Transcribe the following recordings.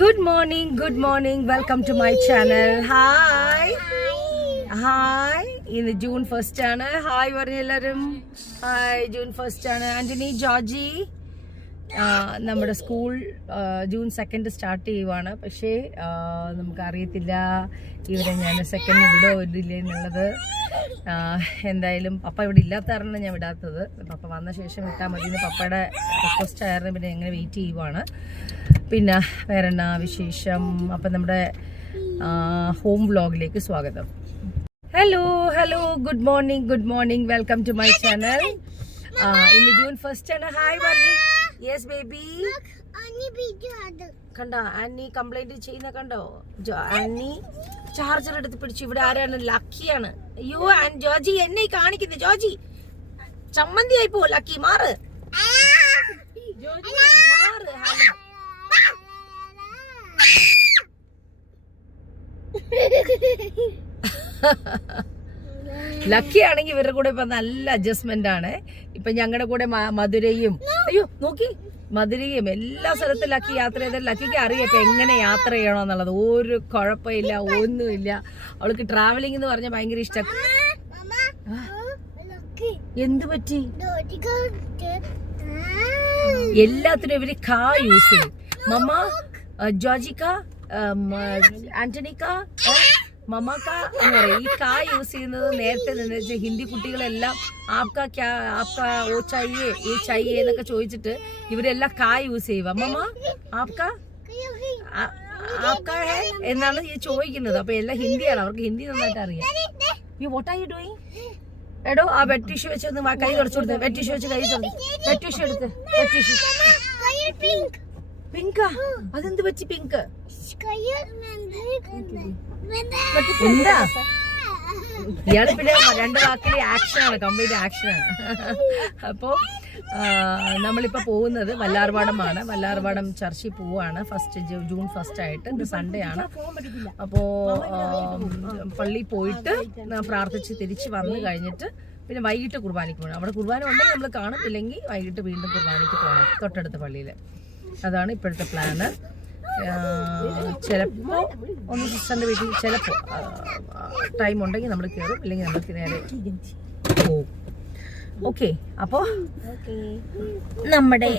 Good morning. Welcome to my channel. Hi. ഇന്ന് June 1st ആണ്. Hi പറഞ്ഞു എല്ലാവരും. ഹായ്, ജൂൺ 1st ആണ്. ആന്റണി, ജോർജി, നമ്മുടെ സ്കൂൾ ജൂൺ 2 സ്റ്റാർട്ട് ചെയ്യുവാണ്. പക്ഷേ നമുക്കറിയത്തില്ല ഇവരെ ഞാൻ സെക്കൻഡ് വിടില്ലേ എന്നുള്ളത്. എന്തായാലും പപ്പ ഇവിടെ ഇല്ലാത്ത കാരണം ഞാൻ വിടാത്തത്. പപ്പ വന്ന ശേഷം വിട്ടാൽ മതി എന്ന് പപ്പയുടെ റിക്വസ്റ്റ് ആയിരുന്നു. പിന്നെ എങ്ങനെ വെയിറ്റ് ചെയ്യുവാണ്. പിന്നെ വേറെന്നാ വിശേഷം? അപ്പം നമ്മുടെ ഹോം വ്ലോഗിലേക്ക് സ്വാഗതം. Hello good morning welcome to my channel. ഇന്ന് ജൂൺ 1st ആണ്. ഹായ് പറഞ്ഞു. Yes baby. കണ്ടോ ആന്നി കംപ്ലൈന്റ് ചെയ്യുന്ന? കണ്ടോ ആന്നി ചാർജർ എടുത്ത് പിടിച്ചു. ഇവിടെ ആരാണ്? ലക്കിയാണ്. അയ്യോ ജോജി എന്നെ കാണിക്കുന്നു. ജോജി ചമ്മന്തി ആയി പോ. ലക്കി മാറ്. ലക്കി ആണെങ്കിൽ ഇവരുടെ കൂടെ ഇപ്പൊ നല്ല അഡ്ജസ്റ്റ്മെന്റ് ആണ്. ഇപ്പൊ ഞങ്ങളുടെ കൂടെ മധുരയും, അയ്യോ നോക്കി, മധുരയും എല്ലാ സ്ഥലത്തും ലക്കി യാത്ര ചെയ്താൽ ലക്കിക്ക് അറിയാം ഇപ്പൊ എങ്ങനെ യാത്ര ചെയ്യണോ എന്നുള്ളത്. ഒരു കുഴപ്പമില്ല, ഒന്നുമില്ല. അവൾക്ക് ട്രാവലിംഗ് എന്ന് പറഞ്ഞാൽ ഭയങ്കര ഇഷ്ടം. എന്ത് പറ്റി? എല്ലാത്തിനും ഇവര് കാ യൂസ് ചെയ്യും. മമ്മ, ജോജിക്ക, ആന്റണിക്ക, മമ്മക്ക എന്ന് പറയും. ഈ കാ യൂസ് ചെയ്യുന്നത് നേരത്തെ നിന്ന് വെച്ചാൽ ഹിന്ദി കുട്ടികളെല്ലാം ആപ്കാ ക്യാ, ആപ്കാ ഓ ചായേ, ഏ ചായേ എന്നൊക്കെ ചോദിച്ചിട്ട് ഇവരെല്ലാം കാ യൂസ് ചെയ്യുക. മമ്മ ആപ്കാ ആപ്കാ ഹേ എന്നാണ് ഈ ചോദിക്കുന്നത്. അപ്പൊ എല്ലാം ഹിന്ദിയാണ്. അവർക്ക് ഹിന്ദി നന്നായിട്ട് അറിയാം. You what are you doing? എടോ ആ വെറ്റ് ടിഷ്യൂ വെച്ച് ഒന്ന് കൈ തുടച്ചു കൊടുത്ത്. വെറ്റ് ടിഷ്യൂ വെച്ച് കൈ തുടങ്ങി. വെറ്റ് ടിഷ്യൂ എടുത്ത്. വെറ്റ് ടിഷ്യൂ പിങ്കാ? അതെന്ത് പറ്റി പിങ്ക്? എന്താ ഇയാള് പിന്നെ 2 വാക്കില് ആക്ഷനാണ്, കംപ്ലീറ്റ് ആക്ഷനാണ്. അപ്പോ നമ്മളിപ്പോ പോകുന്നത് വല്ലാർപാടമാണ്. വല്ലാർപാടം ചർച്ചിൽ പോവാണ്. ജൂൺ 1st ആയിട്ട്. ഇത് സൺഡേ ആണ്. അപ്പോ പള്ളിയിൽ പോയിട്ട് പ്രാർത്ഥിച്ച് തിരിച്ച് വന്നു കഴിഞ്ഞിട്ട് പിന്നെ വൈകിട്ട് കുർബാനയ്ക്ക് പോകണം. അവിടെ കുർബാന ഉണ്ടെങ്കിൽ നമ്മൾ കാണും, ഇല്ലെങ്കിൽ വൈകിട്ട് വീണ്ടും കുർബാനയ്ക്ക് പോകണം തൊട്ടടുത്ത പള്ളിയിൽ. അതാണ് ഇപ്പോഴത്തെ പ്ലാന്. ചിലപ്പോ ഒന്ന് സിസ്റ്ററിന്റെ വീട്ടിൽ ചിലപ്പോ ടൈം ഉണ്ടെങ്കിൽ നമ്മൾ കയറും, ഇല്ലെങ്കിൽ നമുക്ക് നേരെ പോകും. ഓക്കെ, അപ്പോ നമ്മുടെ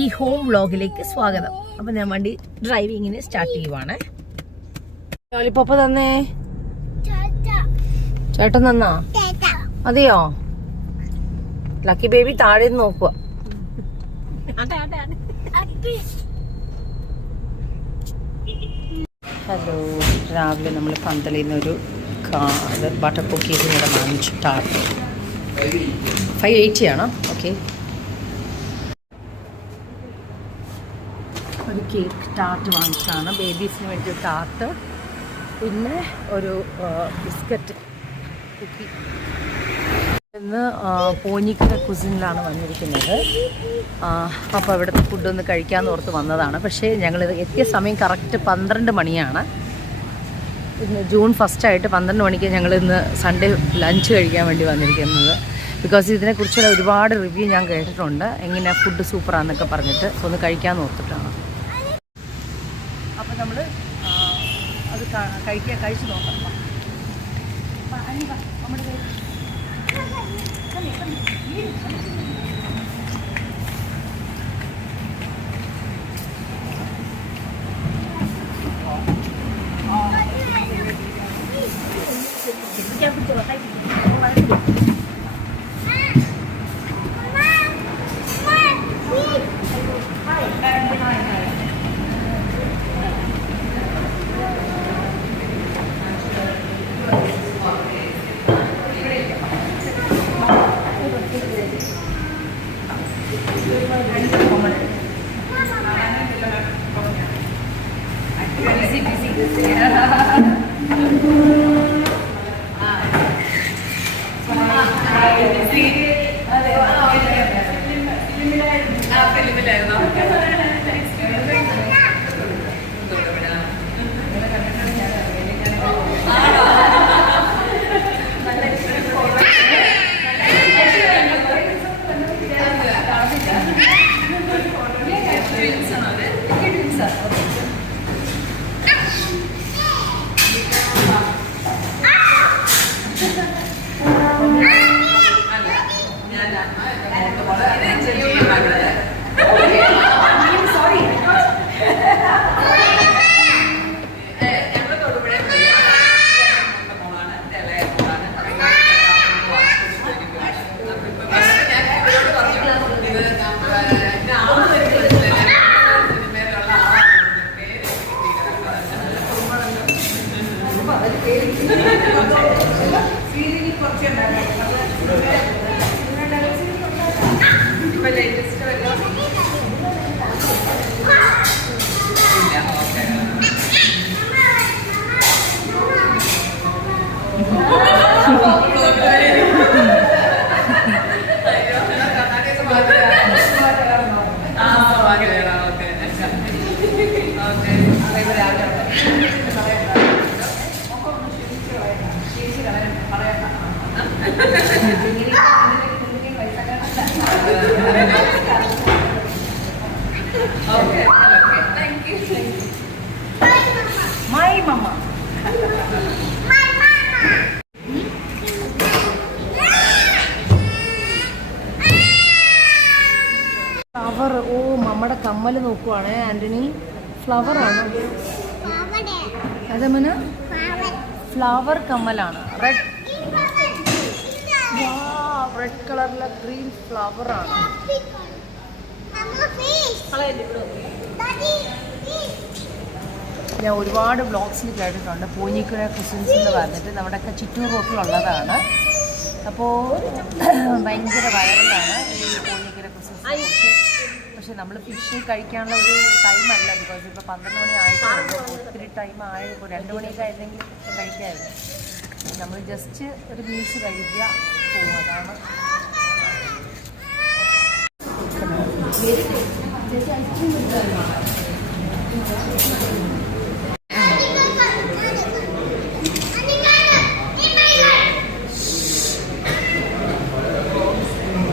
ഈ ഹോം വ്ലോഗിലേക്ക് സ്വാഗതം. അപ്പൊ ഞാൻ വണ്ടി ഡ്രൈവിങ്ങിന് സ്റ്റാർട്ട് ചെയ്യുവാണ്. ലോലിപ്പോപ്പ് തന്നേ. ചേട്ടൻ തന്നാ? അതെയോ? ലക്കി ബേബി താഴെ നിന്ന് നോക്കുക. ഹലോ, രാവിലെ നമ്മൾ പന്തലിൽ നിന്നൊരു ബട്ടർ കുക്കീസ് കൂടെ വാങ്ങിച്ചു. ടാർട്ട് 580 ആണോ? ഓക്കെ, ഒരു കേക്ക് ടാർട്ട് വാങ്ങിച്ചതാണ്. ബേബീസിന് വേണ്ടി ഒരു ടാർട്ട്, പിന്നെ ഒരു ബിസ്ക്കറ്റ് കുക്കി. ഇന്ന് പോഞ്ഞിക്കര കുസിനിലാണ് വന്നിരിക്കുന്നത്. അപ്പോൾ ഇവിടുത്തെ ഫുഡൊന്ന് കഴിക്കാമെന്ന് ഓർത്ത് വന്നതാണ്. പക്ഷേ ഞങ്ങൾ എത്തിയ സമയം കറക്റ്റ് 12 മണിയാണ്. ഇന്ന് ജൂൺ 1st ആയിട്ട് 12 മണിക്ക് ഞങ്ങൾ ഇന്ന് സൺഡേ ലഞ്ച് കഴിക്കാൻ വേണ്ടി വന്നിരിക്കുന്നത്. ബിക്കോസ് ഇതിനെക്കുറിച്ചുള്ള ഒരുപാട് റിവ്യൂ ഞാൻ കേട്ടിട്ടുണ്ട്, എങ്ങനെ ഫുഡ് സൂപ്പറാന്നൊക്കെ പറഞ്ഞിട്ട്. സോ ഒന്ന് കഴിക്കാമെന്ന് ഓർത്തിട്ടാണ്. അപ്പോൾ നമ്മൾ അത് കഴിച്ച് നോക്കാം. നമ്മുടെ My mama. ഫ്ലവർ. ഓ മമ്മയുടെ കമ്മൽ നോക്കുവാണ് ആന്റണി. ഫ്ലവർ ആണ് അതമ്മന. ഫ്ലവർ കമ്മലാണ്. റെഡ് റെഡ് കളറിലെ ഗ്രീൻ ഫ്ലവർ ആണ്. ഞാൻ ഒരുപാട് ബ്ലോഗ്സിൽ കേട്ടിട്ടുണ്ട് പൂഞ്ഞിക്കുഴ കുസിൻസ് എന്ന് പറഞ്ഞിട്ട് നമ്മുടെയൊക്കെ ചിറ്റൂർ റോട്ടിലുള്ളതാണ്. അപ്പോൾ ഭയങ്കര വൈറലാണ് ഈ പൂഞ്ഞിക്കുഴ കുസിൻസിനെ കുറിച്ച്. പക്ഷെ നമ്മൾ ഫിഷ് കഴിക്കാനുള്ള ഒരു ടൈമല്ല. ബിക്കോസ് ഇപ്പോൾ 12 മണി ആയിട്ടുള്ളൂ. ഒത്തിരി ടൈം ആയപ്പോൾ 2 മണിയൊക്കെ ആയിരുന്നെങ്കിൽ ഇപ്പോൾ കഴിക്കാമായിരുന്നു. നമ്മൾ ജസ്റ്റ് ഒരു മീൽസ് കഴിക്കുക പോകും. അതാണ്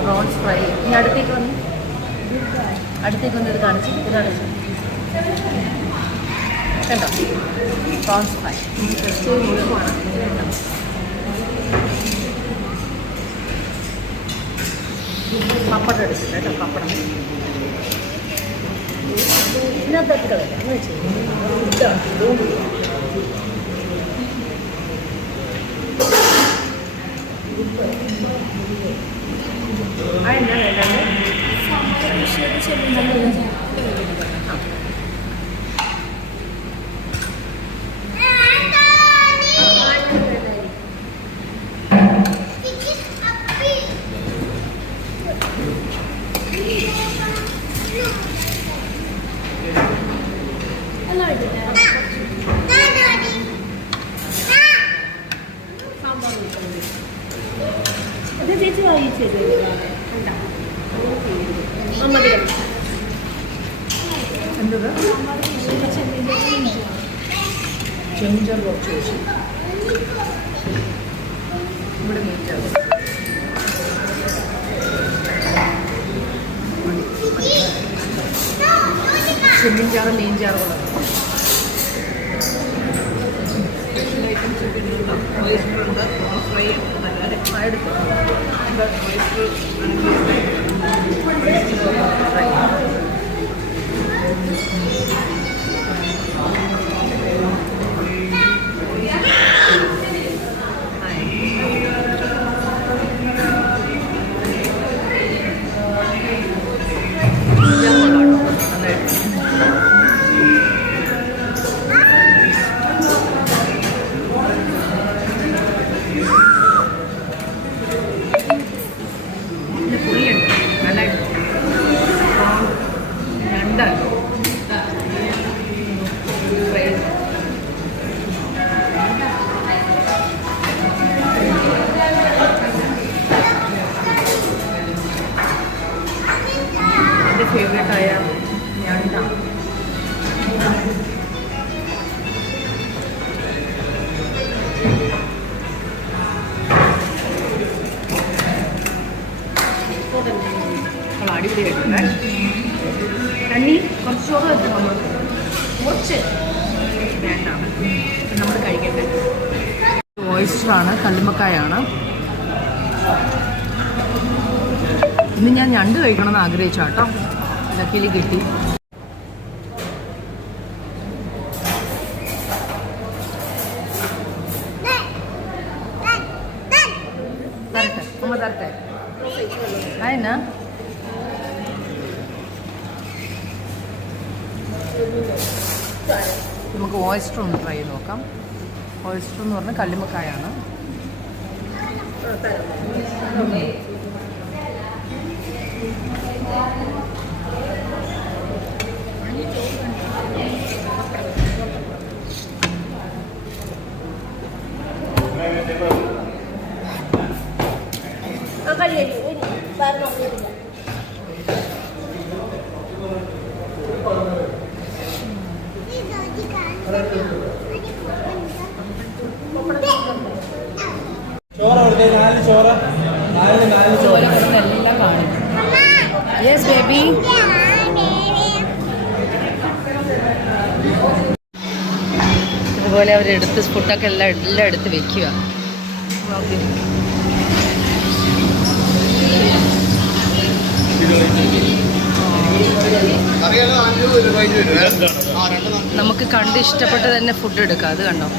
പ്രോൺസ് ഫ്രൈ. ഇനി അടുത്തേക്ക് വന്ന് ഇത് കാണിച്ചു. ഇതാണ് കണ്ടോ പ്രോൺസ് ഫ്രൈ. മുഴുവാണ്. പപ്പടം എടുത്തില്ല കേട്ടോ. പപ്പടം ഇതിനകത്ത് കളയല്ല. അങ്ങനെ ചെയ്യും. എന്ത് ചെഞ്ചർ ബോക്സ് വെച്ച് ഇവിടെ നീറ്റാകും. ചെമ്മീൻ ചാറ് മീൻ ചാറുകളാണ്. സ്പെഷ്യൽ ഐറ്റംസ് പിന്നെയുള്ള ഓയിസ്റ്ററുണ്ട്, ഫ്രൈ എടുത്ത് ഫ്രൈ. ഫേവറേറ്റായ ഞണ്ടാണ്. അടിപൊളിയായിട്ടുണ്ട്. അണ്ണി കുറച്ച് ചോറ് വെച്ചു. നമ്മൾ കുറച്ച് വേണ്ടാണ് നമ്മൾ കഴിക്കട്ടെ. ഓയിസ്റ്ററാണ്, കല്ലുമ്മക്കായാണ്. ഇന്ന് ഞാൻ ഞണ്ട് കഴിക്കണമെന്ന് ആഗ്രഹിച്ചാട്ടോ. ലക്കിലി കിട്ടി. തരട്ടെ അമ്മ തരട്ടെ. ആയെന്നാ നമുക്ക് ഓയിസ്റ്റർ ഒന്ന് ട്രൈ ചെയ്ത് നോക്കാം. ഓയിസ്റ്റർ എന്ന് പറഞ്ഞാൽ കല്ലുമ്മക്കായാണ്. എല്ലാം കാണും. Yes baby. ഇതുപോലെ അവരെടുത്ത് ഫുഡൊക്കെ എല്ലാം എടുത്ത് വെക്കുക. നമുക്ക് കണ്ട് ഇഷ്ടപ്പെട്ട് തന്നെ ഫുഡ് എടുക്കാം. അത് കണ്ടോ,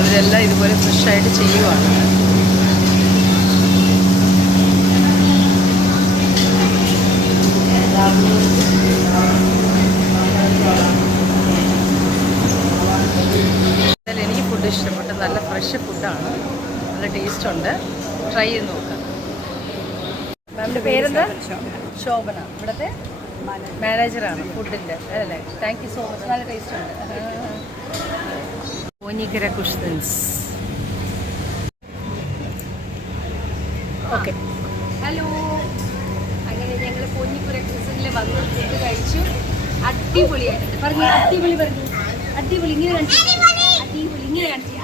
ഇവരെല്ലാം ഇതുപോലെ ഫ്രഷായിട്ട് ചെയ്യുവാണ്. എനിക്ക് ഫുഡ് ഇഷ്ടപ്പെട്ടു. നല്ല ഫ്രഷ് ഫുഡാണ്, നല്ല ടേസ്റ്റ് ഉണ്ട്. ട്രൈ ചെയ്ത് നോക്കാം. മാമിൻ്റെ പേരെന്താ? ശോഭന. ഇവിടുത്തെ മാനേജറാണ് ഫുഡിൻ്റെ അല്ലേ? Thank you so much. നല്ല ടേസ്റ്റ് ഉണ്ട്. പോഞ്ഞിക്കര കുഷ്തൻസ്. Okay, hello. അങ്ങനെ ഞങ്ങൾ പോഞ്ഞിക്കര കുഷ്തൻസിൽ വന്ന് ഫുഡ് കഴിച്ചു. അടിപൊളിയായിട്ടുണ്ട്. പറഞ്ഞു അടിപൊളി, പറഞ്ഞു അടിപൊളി. ഇങ്ങനെ കാണിച്ചു, അടിപൊളി ഇങ്ങനെ കാണിച്ചു.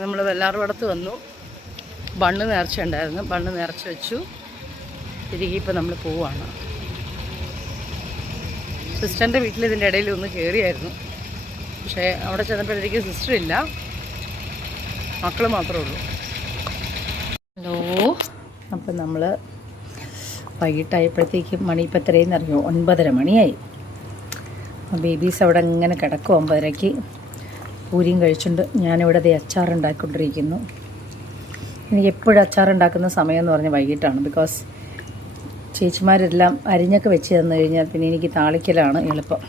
നമ്മൾ വെള്ളാർവടത്ത് വന്നു. ബണ്ണ് നേർച്ച ഉണ്ടായിരുന്നു. ബണ്ണ് നേർച്ച വെച്ചു. തിരികെ ഇപ്പം നമ്മൾ പോവാണ്. സിസ്റ്ററിൻ്റെ വീട്ടിൽ ഇതിൻ്റെ ഇടയിൽ ഒന്ന് കയറിയായിരുന്നു. പക്ഷേ അവിടെ ചെന്നപ്പോഴത്തേക്ക് സിസ്റ്റർ ഇല്ല, മക്കൾ മാത്രമേ ഉള്ളൂ. ഹലോ. അപ്പം നമ്മൾ വൈകിട്ടായപ്പോഴത്തേക്കും മണി ഇപ്പം എത്രയെന്ന് അറിയുമോ? 9:30 മണിയായി. ബേബീസ് അവിടെ ഇങ്ങനെ കിടക്കും. 9:30ക്ക് പൂരിയും കഴിച്ചുകൊണ്ട് ഞാനിവിടെ അച്ചാറുണ്ടാക്കിക്കൊണ്ടിരിക്കുന്നു. എനിക്ക് എപ്പോഴും അച്ചാറുണ്ടാക്കുന്ന സമയം എന്ന് പറഞ്ഞാൽ വൈകിട്ടാണ്. ബിക്കോസ് ചേച്ചിമാരെല്ലാം അരിഞ്ഞൊക്കെ വെച്ച് തന്നു കഴിഞ്ഞാൽ പിന്നെ എനിക്ക് താളിക്കലാണ് എളുപ്പം.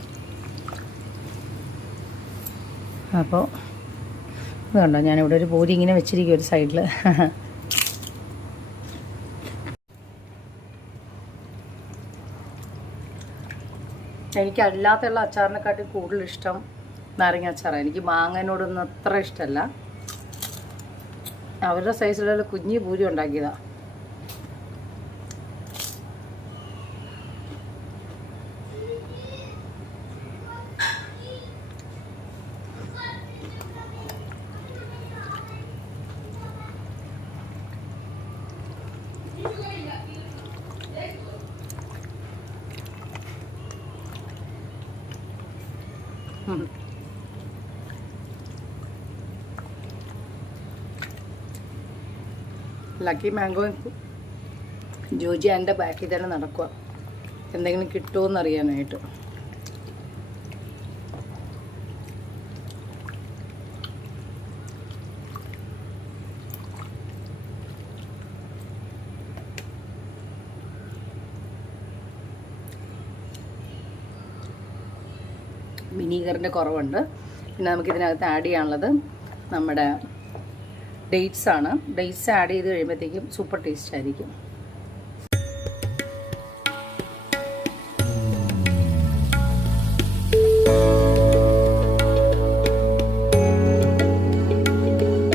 അപ്പോൾ ഇത് കണ്ടോ, ഞാനിവിടെ ഒരു പൂരി ഇങ്ങനെ വെച്ചിരിക്കും ഒരു സൈഡിൽ. എനിക്കല്ലാത്തുള്ള അച്ചാറിനെക്കാട്ടി കൂടുതൽ ഇഷ്ടം നാരങ്ങ അച്ചാറാണ്. എനിക്ക് മാങ്ങനോടൊന്നും അത്ര ഇഷ്ടമല്ല. അവരുടെ സൈസിലുള്ള കുഞ്ഞി പൂരി ഉണ്ടാക്കിയതാണ്. ലക്കി മാംഗോ ജോജി എൻ്റെ ബാക്കിൽ തന്നെ നടക്കുക, എന്തെങ്കിലും കിട്ടുമോ എന്നറിയാനായിട്ട്. വിനീഗറിൻ്റെ കുറവുണ്ട്. പിന്നെ നമുക്കിതിനകത്ത് ആഡ് ചെയ്യാനുള്ളത് നമ്മുടെ ഡേറ്റ്സ് ആണ്. ഡേറ്റ്സ് ആഡ് ചെയ്ത് കഴിയുമ്പോഴത്തേക്കും സൂപ്പർ ടേസ്റ്റ് ആയിരിക്കും.